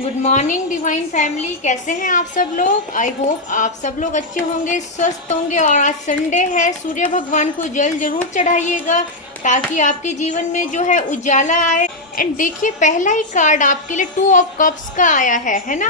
Good morning divine family, कैसे हैं आप सब लोग। आई होप आप सब लोग अच्छे होंगे, स्वस्थ होंगे। और आज संडे है, सूर्य भगवान को जल जरूर चढ़ाइएगा ताकि आपके जीवन में जो है उजाला आए। एंड देखिए, पहला ही कार्ड आपके लिए 2 ऑफ कप्स का आया है ना।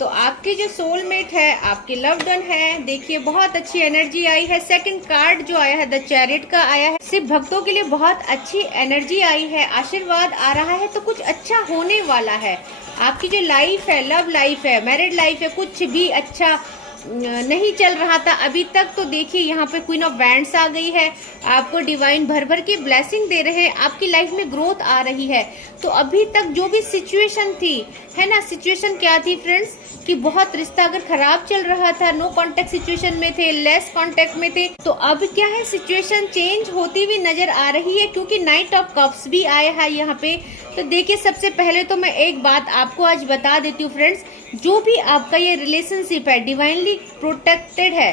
तो आपके जो सोलमेट है, आपके लव्ड वन है, देखिए बहुत अच्छी एनर्जी आई है। सेकंड कार्ड जो आया है द चैरियट का आया है। सिर्फ भक्तों के लिए बहुत अच्छी एनर्जी आई है, आशीर्वाद आ रहा है। तो कुछ अच्छा होने वाला है। आपकी जो लाइफ है, लव लाइफ है, मैरिड लाइफ है, कुछ भी अच्छा नहीं चल रहा था अभी तक। तो देखिए यहाँ पे क्वीन ऑफ वैंड्स आ गई है। आपको डिवाइन भर भर की ब्लेसिंग दे रहे हैं, आपकी लाइफ में ग्रोथ आ रही है। तो अभी तक जो भी सिचुएशन थी, है ना, सिचुएशन क्या थी फ्रेंड्स, कि बहुत रिश्ता अगर खराब चल रहा था, नो कांटेक्ट सिचुएशन में थे, लेस कांटेक्ट में थे, तो अब क्या है, सिचुएशन चेंज होती हुई नजर आ रही है क्योंकि नाइट ऑफ कप्स भी आया है यहाँ पे। तो देखिए, सबसे पहले तो मैं एक बात आपको आज बता देती हूँ फ्रेंड्स, जो भी आपका ये रिलेशनशिप है डिवाइनली प्रोटेक्टेड है।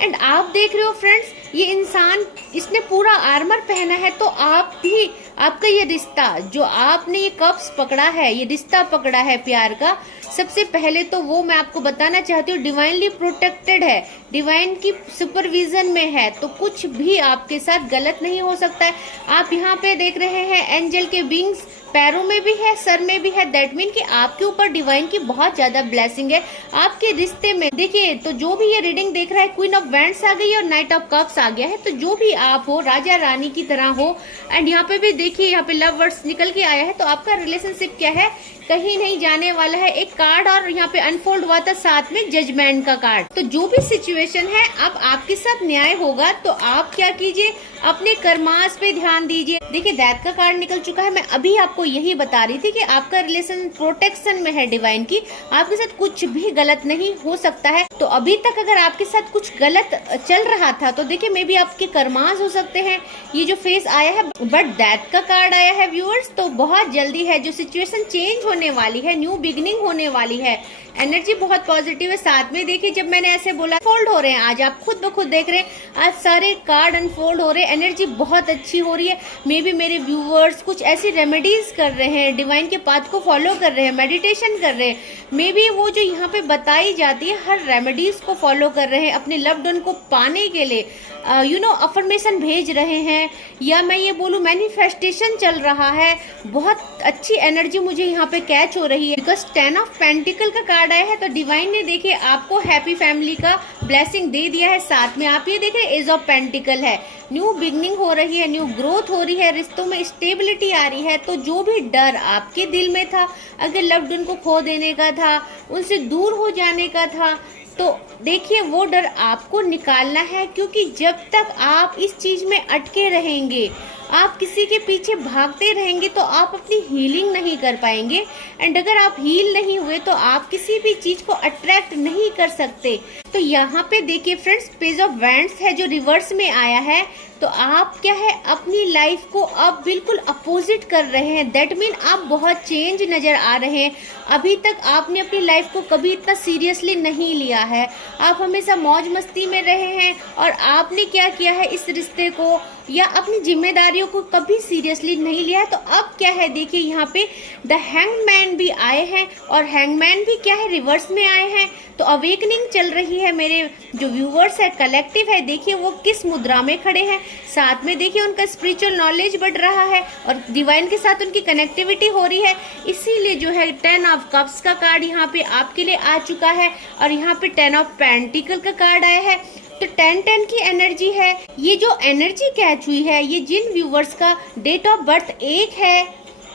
एंड आप देख रहे हो फ्रेंड्स, ये इंसान, इसने पूरा आर्मर पहना है। तो आप भी, आपका ये रिश्ता जो आपने ये कप्स पकड़ा है, ये रिश्ता पकड़ा है प्यार का, सबसे पहले तो वो मैं आपको बताना चाहती हूँ डिवाइनली प्रोटेक्टेड है, डिवाइन की सुपरविजन में है। तो कुछ भी आपके साथ गलत नहीं हो सकता है। आप यहाँ पे देख रहे हैं एंजल के विंग्स पैरों में भी है, सर में भी है। दैट मीन कि आपके ऊपर डिवाइन की बहुत ज्यादा ब्लेसिंग है आपके रिश्ते में। देखिए, तो जो भी ये रीडिंग देख रहा है, क्वीन ऑफ वैंड्स आ गई और नाइट ऑफ कप्स आ गया है। तो जो भी आप हो, राजा रानी की तरह हो। एंड यहाँ पे भी देखिए, यहाँ पे लव वर्ड्स निकल के आया है। तो आपका रिलेशनशिप क्या है, कहीं नहीं जाने वाला है। एक कार्ड और यहाँ पे अनफोल्ड हुआ था साथ में जजमेंट का कार्ड। तो जो भी सिचुएशन है, अब आपके साथ न्याय होगा। तो आप क्या कीजिए, अपने कर्मास पे ध्यान दीजिए। देखिए, दैट का कार्ड निकल चुका है। मैं अभी आपको यही बता रही थी कि आपका रिलेशन प्रोटेक्शन में है डिवाइन की, आपके साथ कुछ भी गलत नहीं हो सकता है। तो अभी तक अगर आपके साथ कुछ गलत चल रहा था तो देखिए, मे भी आपके कर्मास हो सकते हैं, ये जो फेस आया है। बट दैट का कार्ड आया है व्यूअर्स, तो बहुत जल्दी है जो सिचुएशन चेंज होने वाली है, न्यू बिगिनिंग होने वाली है। एनर्जी बहुत पॉजिटिव है। साथ में देखिए, जब मैंने ऐसे बोला फोल्ड हो रहे हैं, आज आप खुद ब खुद देख रहे हैं, आज सारे कार्ड अनफोल्ड हो रहे हैं। एनर्जी बहुत अच्छी हो रही है। मे बी मेरे व्यूअर्स कुछ ऐसी रेमेडीज कर रहे हैं, डिवाइन के पाथ को फॉलो कर रहे हैं, मेडिटेशन कर रहे हैं। मे बी वो जो यहाँ पे बताई जाती है, हर रेमेडीज को फॉलो कर रहे हैं अपने लव्ड वन को पाने के लिए। अफर्मेशन भेज रहे हैं, या मैं ये बोलूँ मैनिफेस्टेशन चल रहा है। बहुत अच्छी एनर्जी मुझे यहाँ पे कैच हो रही है बिकॉज 10 ऑफ पेंटिकल का कार्ड आया है। तो डिवाइन ने देखिए आपको हैप्पी फैमिली का ब्लेसिंग दे दिया है। साथ में आप ये देख रहे हैं एज ऑफ पेंटिकल है, न्यू बिगनिंग हो रही है, न्यू ग्रोथ हो रही है, रिश्तों में स्टेबिलिटी आ रही है। तो जो भी डर आपके दिल में था, अगर लव्ड वन को खो देने का था, उनसे दूर हो जाने का था, तो देखिए वो डर आपको निकालना है। क्योंकि जब तक आप इस चीज में अटके रहेंगे, आप किसी के पीछे भागते रहेंगे, तो आप अपनी हीलिंग नहीं कर पाएंगे। एंड अगर आप हील नहीं हुए तो आप किसी भी चीज को अट्रैक्ट नहीं कर सकते। तो यहाँ पे देखिए फ्रेंड्स, पेज ऑफ वैंड्स है जो रिवर्स में आया है। तो आप क्या है, अपनी लाइफ को अब बिल्कुल अपोजिट कर रहे हैं। दैट मीन आप बहुत चेंज नजर आ रहे हैं। अभी तक आपने अपनी लाइफ को कभी इतना सीरियसली नहीं लिया है, आप हमेशा मौज मस्ती में रहे हैं। और आपने क्या किया है, इस रिश्ते को या अपनी जिम्मेदारियों को कभी सीरियसली नहीं लिया है। तो अब क्या है, देखिए यहाँ पे द हैंगमैन भी आए हैं और हैंगमैन भी क्या है, रिवर्स में आए हैं। तो अवेकनिंग चल रही है। मेरे जो व्यूवर्स है, कलेक्टिव है, देखिए वो किस मुद्रा में खड़े हैं। साथ में देखिए उनका स्पिरिचुअल नॉलेज बढ़ रहा है और डिवाइन के साथ उनकी कनेक्टिविटी हो रही है। इसीलिए जो है 10 ऑफ कप्स का कार्ड यहाँ पे आपके लिए आ चुका है और यहाँ पे 10 ऑफ पेंटिकल का कार्ड आया है। तो 10-10 की एनर्जी है। ये जो एनर्जी कैच हुई है, ये जिन व्यूवर्स का डेट ऑफ बर्थ 1 है,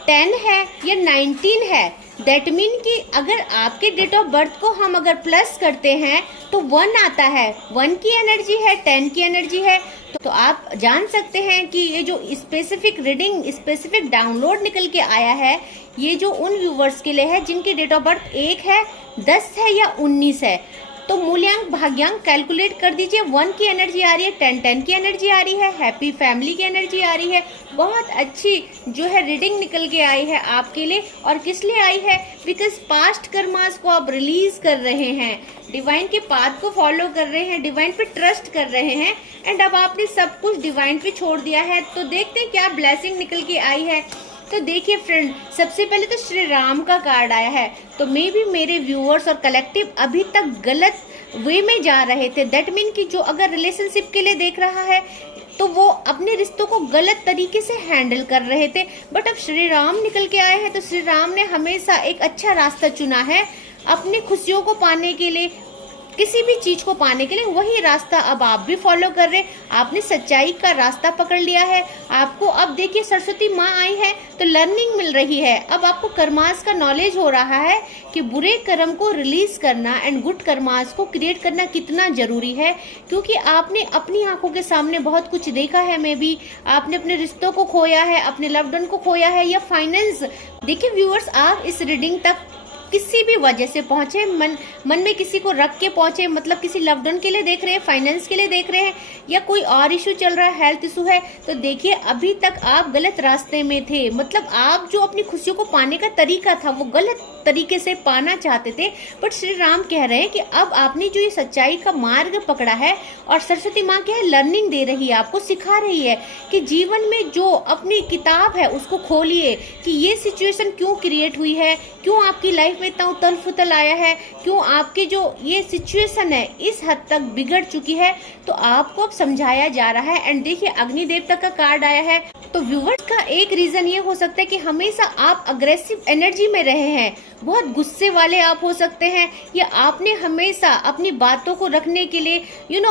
10 है या 19 है, दैट मीन कि अगर आपके डेट ऑफ बर्थ को हम अगर प्लस करते हैं तो 1 आता है। 1 की एनर्जी है, 10 की एनर्जी है। तो आप जान सकते हैं कि ये जो स्पेसिफिक रीडिंग, स्पेसिफिक डाउनलोड निकल के आया है, ये जो उन व्यूवर्स के लिए है जिनकी डेट ऑफ बर्थ 1 है, 10 है या 19 है। तो मूल्यांक भाग्यांक कैलकुलेट कर दीजिए। 1 की एनर्जी आ रही है, 10 की एनर्जी आ रही है, हैप्पी फैमिली की एनर्जी आ रही है। बहुत अच्छी जो है रीडिंग निकल के आई है आपके लिए। और किस लिए आई है, बिकॉज पास्ट कर्मास को आप रिलीज कर रहे हैं, डिवाइन के पाथ को फॉलो कर रहे हैं, डिवाइन पे ट्रस्ट कर रहे हैं। एंड अब आपने सब कुछ डिवाइन पे छोड़ दिया है। तो देखते हैं क्या ब्लेसिंग निकल के आई है। तो देखिए फ्रेंड, सबसे पहले तो श्री राम का कार्ड आया है, तो मे भी मेरे व्यूअर्स और कलेक्टिव अभी तक गलत वे में जा रहे थे। दैट मीन कि जो अगर रिलेशनशिप के लिए देख रहा है तो वो अपने रिश्तों को गलत तरीके से हैंडल कर रहे थे, बट अब श्री राम निकल के आए हैं, तो श्री राम ने हमेशा एक अच्छा रास्ता चुना है अपनी खुशियों को पाने के लिए, किसी भी चीज को पाने के लिए। वही रास्ता अब आप भी फॉलो कर रहे, आपने सच्चाई का रास्ता पकड़ लिया है। आपको अब देखिए सरस्वती माँ आई है तो लर्निंग मिल रही है, अब आपको कर्मास का नॉलेज हो रहा है कि बुरे कर्म को रिलीज करना एंड गुड कर्मास को क्रिएट करना कितना जरूरी है, क्योंकि आपने अपनी आंखों के सामने बहुत कुछ देखा है। मे भी आपने अपने रिश्तों को खोया है, अपने लव्ड वन को खोया है, या फाइनेंस। देखिए व्यूअर्स, आप इस रीडिंग तक किसी भी वजह से पहुंचे, मन में किसी को रख के पहुंचे, मतलब किसी लव्ड वन के लिए देख रहे हैं, फाइनेंस के लिए देख रहे हैं, या कोई और इशू चल रहा है, हेल्थ इशू है, तो देखिए अभी तक आप गलत रास्ते में थे। मतलब आप जो अपनी खुशियों को पाने का तरीका था वो गलत तरीके से पाना चाहते थे, बट श्री राम कह रहे हैं कि अब आपने जो ये सच्चाई का मार्ग पकड़ा है, और सरस्वती माँ क्या है, लर्निंग दे रही है, आपको सिखा रही है कि जीवन में जो अपनी किताब है उसको खोलिए कि ये सिचुएशन क्यों क्रिएट हुई है, क्यों आपकी लाइफ में इतना उथल फुथल आया है, क्यों आपके जो ये सिचुएशन है इस हद तक बिगड़ चुकी है, तो आपको अब समझाया जा रहा है। एंड देखिए अग्नि देवता का कार्ड आया है, तो व्यूअर्स का एक रीजन ये हो सकता है कि हमेशा आप अग्रेसिव एनर्जी में रहे हैं, बहुत गुस्से वाले आप हो सकते हैं, या आपने हमेशा अपनी बातों को रखने के लिए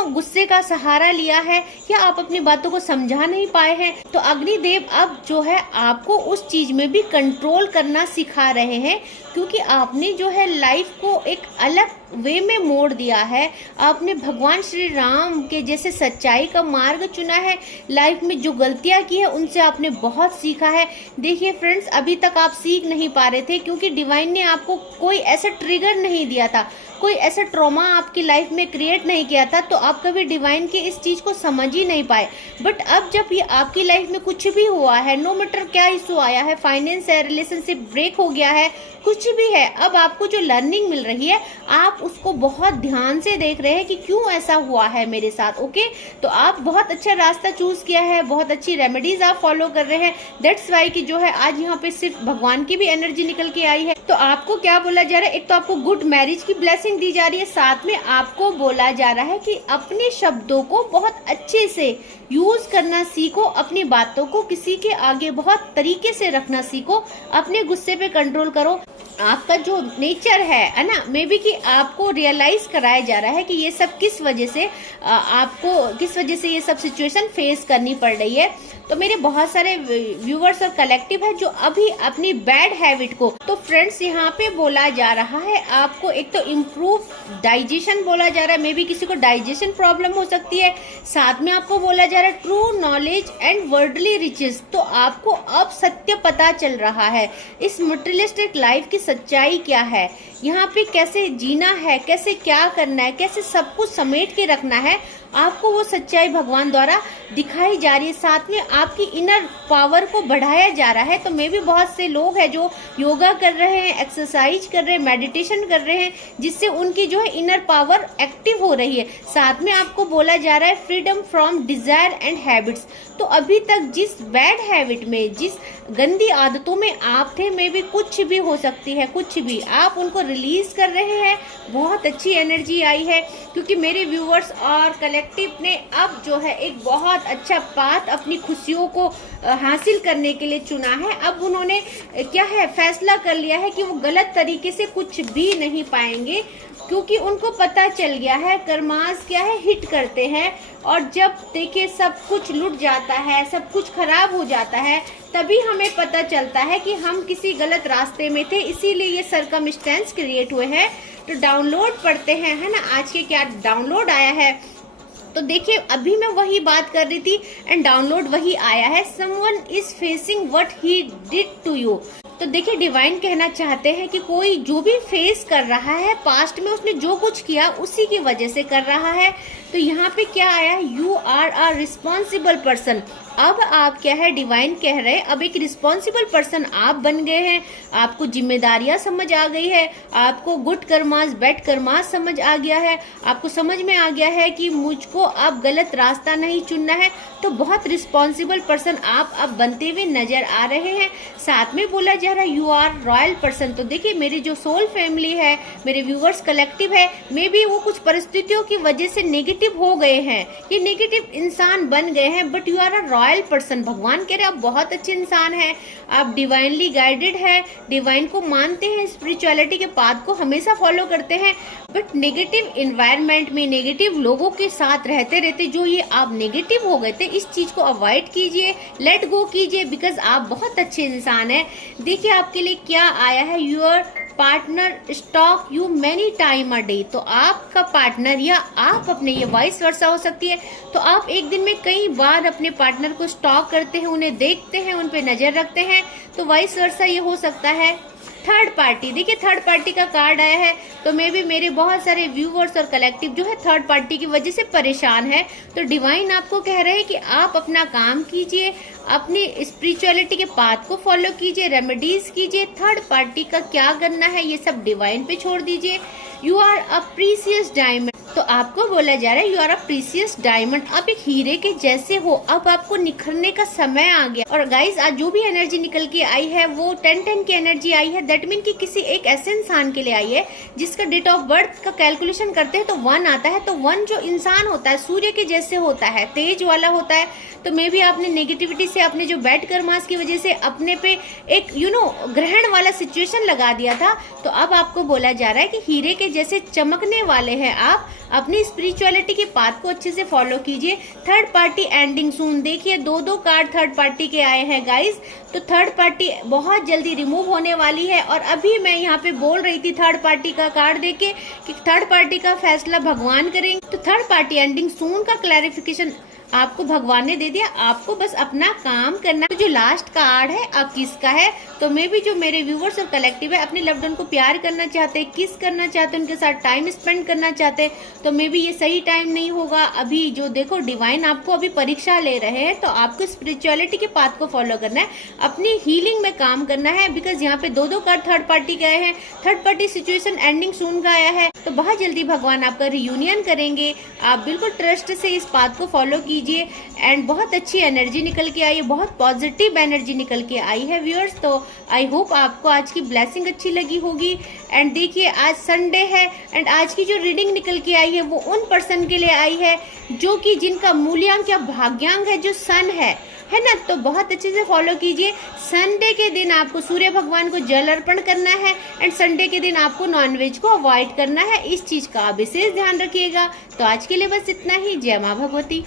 गुस्से का सहारा लिया है, या आप अपनी बातों को समझा नहीं पाए हैं। तो अग्निदेव अब जो है आपको उस चीज में भी कंट्रोल करना सिखा रहे हैं, क्योंकि आपने जो है लाइफ को एक अलग वे में मोड़ दिया है। आपने भगवान श्री राम के जैसे सच्चाई का मार्ग चुना है, लाइफ में जो गलतियां की है उनसे आपने बहुत सीखा है। देखिए फ्रेंड्स, अभी तक आप सीख नहीं पा रहे थे क्योंकि डिवाइन ने आपको कोई ऐसा ट्रिगर नहीं दिया था, कोई ऐसा ट्रॉमा आपकी लाइफ में क्रिएट नहीं किया था, तो आप कभी डिवाइन के इस चीज को समझ ही नहीं पाए। बट अब जब ये आपकी लाइफ में कुछ भी हुआ है, नो मैटर क्या इशू आया है, फाइनेंस है, रिलेशनशिप ब्रेक हो गया है, कुछ भी है, अब आपको जो लर्निंग मिल रही है आप उसको बहुत ध्यान से देख रहे हैं कि क्यों ऐसा हुआ है मेरे साथ। ओके, तो आप बहुत अच्छा रास्ता चूज किया है, बहुत अच्छी रेमेडीज आप फॉलो कर रहे हैं। दैट्स वाई कि जो है आज यहाँ पे सिर्फ भगवान की भी एनर्जी निकल के आई है। तो आपको क्या बोला जा रहा है, एक तो आपको गुड मैरिज की ब्लेसिंग दी जा रही है, साथ में आपको बोला जा रहा है कि अपने शब्दों को बहुत अच्छे से यूज करना सीखो, अपनी बातों को किसी के आगे बहुत तरीके से रखना सीखो, अपने गुस्से पे कंट्रोल करो। आपका जो नेचर है ना, मे बी कि आपको रियलाइज कराया जा रहा है कि ये सब किस वजह से आपको किस वजह से ये सब सिचुएशन फेस करनी पड़ रही है। तो मेरे बहुत सारे व्यूअर्स और कलेक्टिव है जो अभी अपनी बैड हैबिट को, तो फ्रेंड्स यहाँ पे बोला जा रहा है आपको एक तो इम्प्रूव डाइजेशन बोला जा रहा है, मे बी किसी को डाइजेशन प्रॉब्लम हो सकती है, साथ में आपको बोला जा रहा है true knowledge and worldly riches. तो आपको अब सत्य पता चल रहा है, इस मटेरियलिस्टिक लाइफ की सच्चाई क्या है, यहाँ पे कैसे जीना है, कैसे क्या करना है, कैसे सब कुछ समेट के रखना है, आपको वो सच्चाई भगवान द्वारा दिखाई जा रही है। साथ में आपकी इनर पावर को बढ़ाया जा रहा है। तो मे भी बहुत से लोग हैं जो योगा कर रहे हैं, एक्सरसाइज कर रहे हैं, मेडिटेशन कर रहे हैं, जिससे उनकी जो है इनर पावर एक्टिव हो रही है। साथ में आपको बोला जा रहा है freedom from desire and habits. तो अभी तक जिस बैड हैबिट में, जिस गंदी आदतों में आप थे, मे भी कुछ भी हो सकती है, कुछ भी आप उनको रिलीज कर रहे हैं। बहुत अच्छी एनर्जी आई है क्योंकि मेरे व्यूअर्स और कलेक्टिव ने अब जो है एक बहुत अच्छा पाथ अपनी खुशियों को हासिल करने के लिए चुना है। अब उन्होंने क्या है फैसला कर लिया है कि वो गलत तरीके से कुछ भी नहीं पाएंगे, क्योंकि उनको पता चल गया है कर्मास क्या है, हिट करते हैं। और जब देखिए सब कुछ लुट जाता है, सब कुछ खराब हो जाता है, तभी हमें पता चलता है कि हम किसी गलत रास्ते में थे, इसीलिए ये सरकमस्टेंस क्रिएट हुए हैं। तो डाउनलोड पढ़ते हैं, है ना, आज के क्या डाउनलोड आया है। तो देखिए अभी मैं वही बात कर रही थी एंड डाउनलोड वही आया है, someone is facing what he did to you. तो देखिए डिवाइन कहना चाहते हैं कि कोई जो भी फेस कर रहा है, पास्ट में उसने जो कुछ किया उसी की वजह से कर रहा है। तो यहाँ पे क्या आया, you are a responsible person. अब आप क्या है, डिवाइन कह रहे हैं, अब एक रिस्पॉन्सिबल पर्सन आप बन गए हैं। आपको जिम्मेदारियां समझ आ गई है, आपको गुड कर्मास बैड कर्मास समझ आ गया है, आपको समझ में आ गया है कि मुझको अब गलत रास्ता नहीं चुनना है। तो बहुत रिस्पॉन्सिबल पर्सन आप अब बनते हुए नजर आ रहे हैं। साथ में बोला जा रहा है यू आर रॉयल पर्सन। तो देखिए मेरी जो सोल फैमिली है, मेरे व्यूवर्स कलेक्टिव है, मे बी वो कुछ परिस्थितियों की वजह से नेगेटिव हो गए हैं, ये नेगेटिव इंसान बन गए हैं, but you are a royal person. भगवान कह रहे हैं आप बहुत अच्छे इंसान हैं, आप डिवाइनली गाइडेड है, डिवाइन को मानते हैं, स्पिरिचुअलिटी के पाथ को हमेशा फॉलो करते हैं। बट नेगेटिव इन्वायरमेंट में नेगेटिव लोगों के साथ रहते रहते जो ये आप नेगेटिव हो गए थे, इस चीज को अवॉइड कीजिए, लेट गो कीजिए, बिकॉज आप बहुत अच्छे इंसान हैं। देखिए आपके लिए क्या आया है, your partner stock you many time a day. तो आपका पार्टनर या आप अपने, ये वाइस वर्सा हो सकती है, तो आप एक दिन में कई बार अपने पार्टनर को स्टॉक करते हैं, उन्हें देखते हैं, उन पे नजर रखते हैं। तो वाइस वर्सा ये हो सकता है। थर्ड पार्टी, देखिए थर्ड पार्टी का कार्ड आया है, तो मे भी मेरे बहुत सारे व्यूवर्स और कलेक्टिव जो है थर्ड पार्टी की वजह से परेशान है। तो डिवाइन आपको कह रहे हैं कि आप अपना काम कीजिए, अपनी स्पिरिचुअलिटी के पाथ को फॉलो कीजिए, रेमेडीज कीजिए। थर्ड पार्टी का क्या करना है ये सब डिवाइन पे छोड़ दीजिए। You are a precious diamond. तो आपको बोला जा रहा है you are a precious diamond, आप एक हीरे के जैसे हो, अब आपको निखरने का समय आ गया। और गाइज आज जो भी एनर्जी निकल के आई है वो 10-10 की एनर्जी आई है। दैट मीन कि किसी एक ऐसे इंसान के लिए आई है जिसका डेट ऑफ बर्थ का कैलकुलेशन करते हैं तो 1 आता है। तो 1 जो इंसान होता है सूर्य के जैसे होता है, तेज वाला होता है। तो मे भी आपने नेगेटिविटी से, अपने जो बैड कर्मास की वजह से अपने पे एक ग्रहण वाला सिचुएशन लगा दिया था। तो अब आपको बोला जा रहा है कि हीरे के जैसे चमकने वाले हैं आप। अपनी स्पिरिचुअलिटी के पाथ को अच्छे से फॉलो कीजिए। थर्ड पार्टी एंडिंग सून। देखिए 2-2 कार्ड थर्ड पार्टी के आए हैं गाइज। तो थर्ड पार्टी बहुत जल्दी रिमूव होने वाली है। और अभी मैं यहाँ पे बोल रही थी थर्ड पार्टी का कार्ड देके कि थर्ड पार्टी का फैसला भगवान करेंगे। तो थर्ड पार्टी एंडिंग सून का क्लैरिफिकेशन आपको भगवान ने दे दिया, आपको बस अपना काम करना। तो जो लास्ट कार्ड है अब किसका है, तो मे भी जो मेरे व्यूवर्स और कलेक्टिव है अपने लव्ड वन को प्यार करना चाहते हैं, किस करना चाहते हैं, उनके साथ टाइम स्पेंड करना चाहते हैं, तो मे भी ये सही टाइम नहीं होगा। अभी जो देखो डिवाइन आपको अभी परीक्षा ले रहे हैं, तो आपको स्पिरिचुअलिटी के पाथ को फॉलो करना है, अपनी हीलिंग में काम करना है। बिकॉज यहाँ पे 2-2 कार्ड थर्ड पार्टी के आए हैं, थर्ड पार्टी सिचुएशन एंडिंग सून का आया है। तो बहुत जल्दी भगवान आपका रियूनियन करेंगे। आप बिल्कुल ट्रस्ट से इस पाथ को फॉलो कीजिए। एंड बहुत अच्छी एनर्जी निकल के आई है, बहुत पॉजिटिव एनर्जी निकल के आई है व्यूअर्स। तो आई होप आपको आज की ब्लेसिंग अच्छी लगी होगी। एंड देखिए आज संडे है एंड आज की जो रीडिंग निकल के आई है वो उन पर्सन के लिए आई है जो कि जिनका मूल्यांक या भाग्यांक है जो सन है ना। तो बहुत अच्छे से फॉलो कीजिए। संडे के दिन आपको सूर्य भगवान को जल अर्पण करना है एंड संडे के दिन आपको नॉनवेज को अवॉइड करना है। इस चीज का विशेष ध्यान रखिएगा। तो आज के लिए बस इतना ही। जय मां भगवती।